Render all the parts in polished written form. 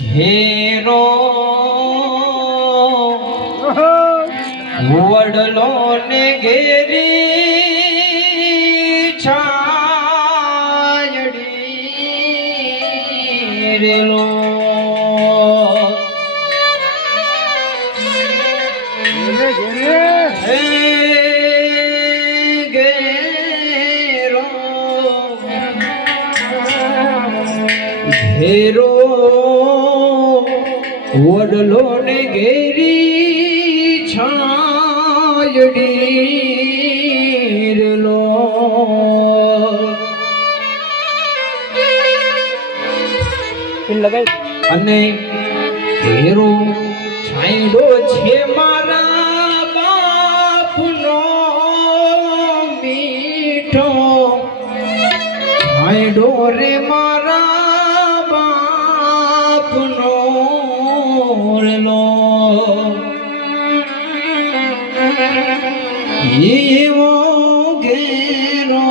घेरो वडलो ने घेरी छायड़ी रेलो घेरो वडलो ने घेरी छायड़ी रेलो अने घेरो छायडो छे मारा बापनो मीठो छायडो रे मारा बापनो रेलो एवो घेरो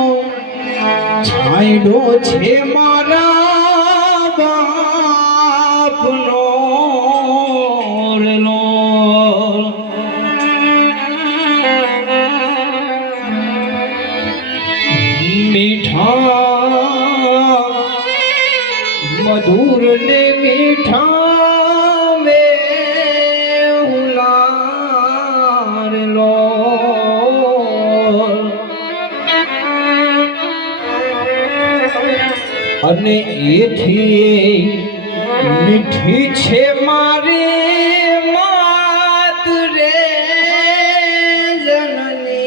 छायडो छे मारा बापनो रेलो मीठा मधुर ने मीठा में उलार लो अने एथी मीठी छे मारे मात रे जननी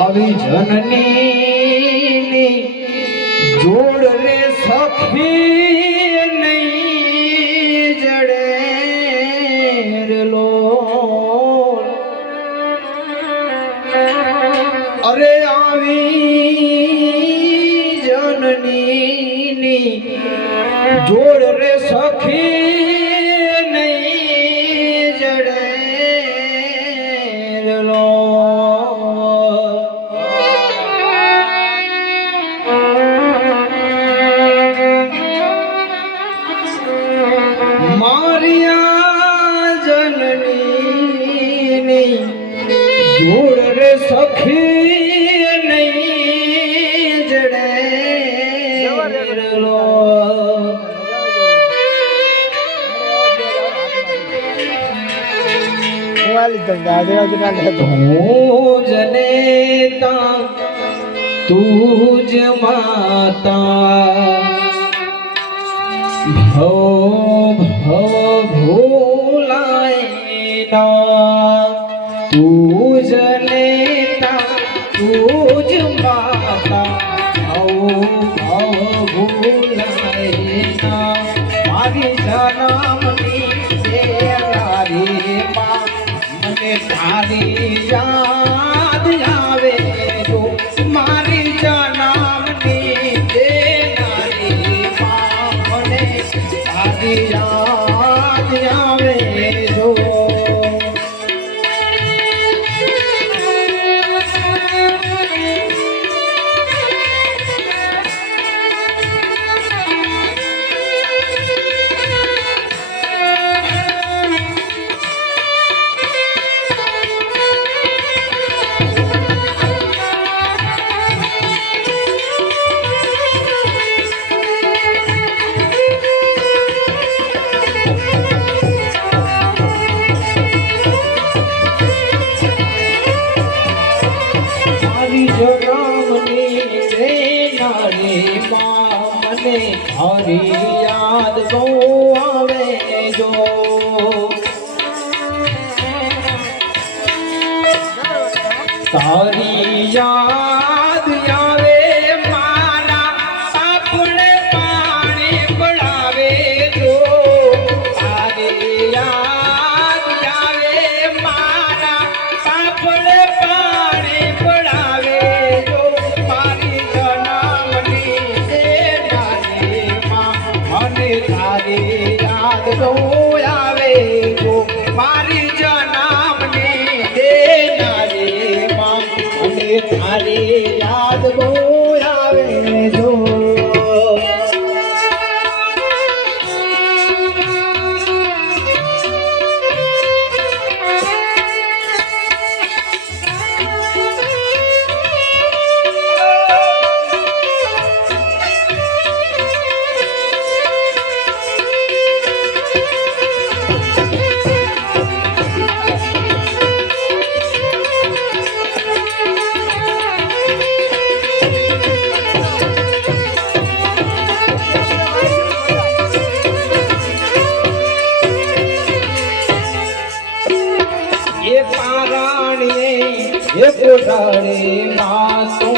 आवी जननी जोड़ रे सखी नहीं जड़े लो अरे आवी जननी जोड़ रे सखी नहीं जड़े लो मारिया जननी जोड़ रे सखी नहीं जड़े लो जनेता तुझ माता भो भो भूलाए ना तुझ नेता तुझ माता भो भो भूलाए ना मारी जनमनी देवारी माँ मने तारी याद आवे तो मारी जनमनी देवारी माँ मने तारी याद आवे जो हरी याद गो आवे जो तारी याद आवे मारा अपने पानी बढ़ावे जो तारी याद आवे मारा अपने पानी बढ़ावे जो मारी जनमनी तारी याद गो आवे गो मारी जनमनी दे नारे माँ તારી યાદ બહુ આવે જો કોટાળે માસો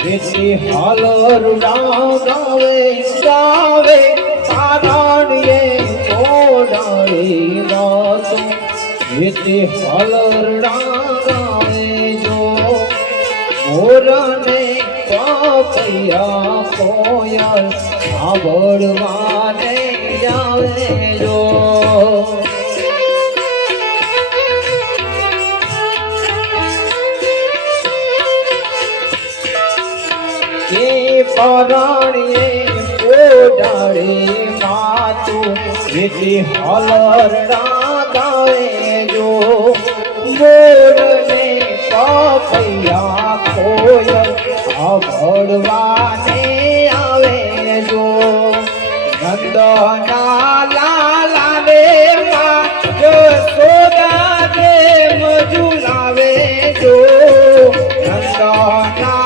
વેચી હાલરુડા ગાવે ગાવે પારાણીએ કોટાળે માસો વેચી હાલરુડા ગાવે જો મોરને પપૈયા કોયલ સાંભળવાને આવે જો પરાણીએ કોડાળે માતું વેચી હલરડા ગાવે જો મોરને પપૈયા કોયલ સાંભળવાને આવે જો નંદના લાલાને માં જશોદા જેમ ઝુલાવે જો નંદના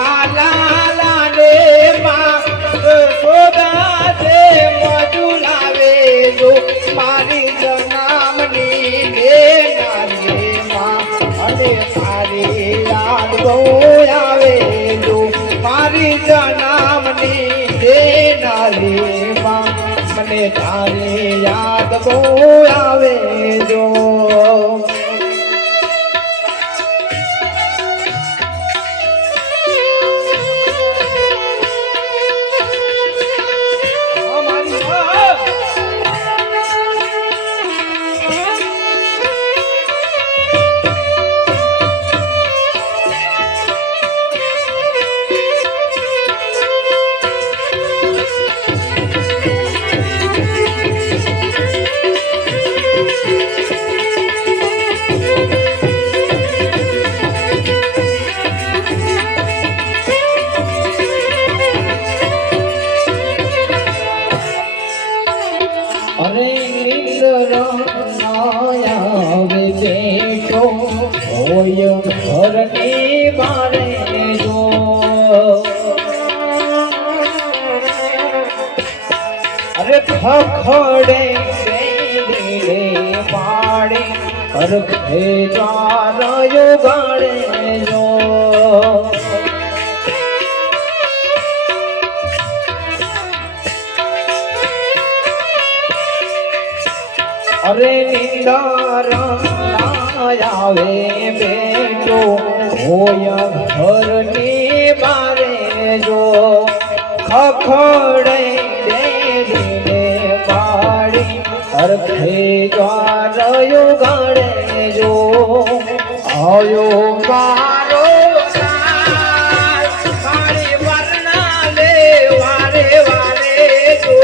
મારી જનામની દેનારી માં અને તારી યાદ બહુ આવે જો મારી જનામની દેનારી માં મને તારી યાદ બહુ આવે જો હોય ઘરની બારે જો અરે ખખડે રે પાડે અરખે ચારયો ગાડે જો અરે નિંદારા આવે બેટો હોય ઘરની બારે જો ખખડે દેરીને પાડી અરખે દ્વારયો ગાડે જો આયો મારો મારી વર્ણા લે વારે વારે જો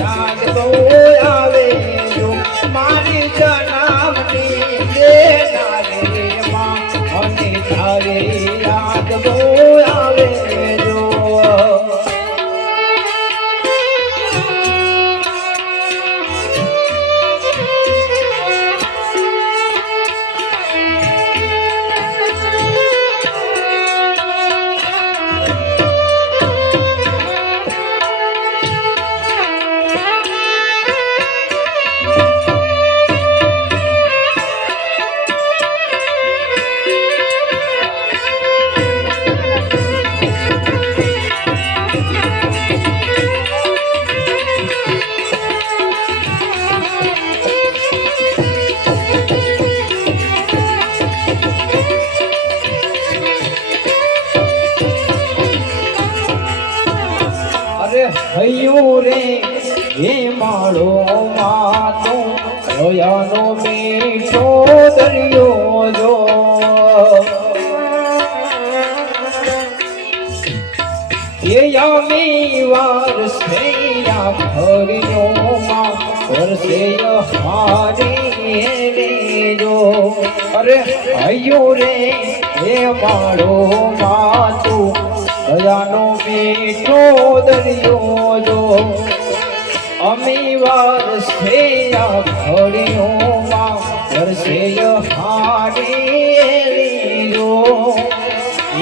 યાદ બહુ આવે જો મારી જનામની દેનારી માં અને તારી યાદ બહુ આવે જો હૈયું રે હે માળો માતો દયાનો મીઠો દરિયો જો એ યમી વારસે આ ભર્યો માં વરસે હારી રે જો અરે હૈયું રે હે માળો માતો દયાનો મીઠો દરિયો જો અમી વરસે આ ભળિયોમાં વરસે હાડી જો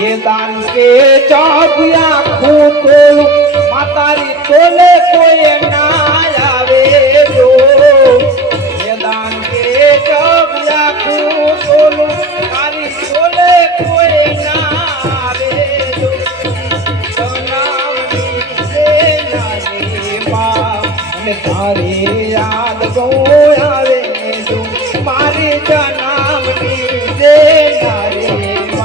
એ દાન કે ચાબિયા ખૂટોલું માતારી તોલે કોઈ ના આવે જો એ દાન કે ચાબિયા ખૂટોલું તારી તોલે કોઈ ના આવે જો તારી યાદ બહુ આવે જો મારી જનામની દે નારી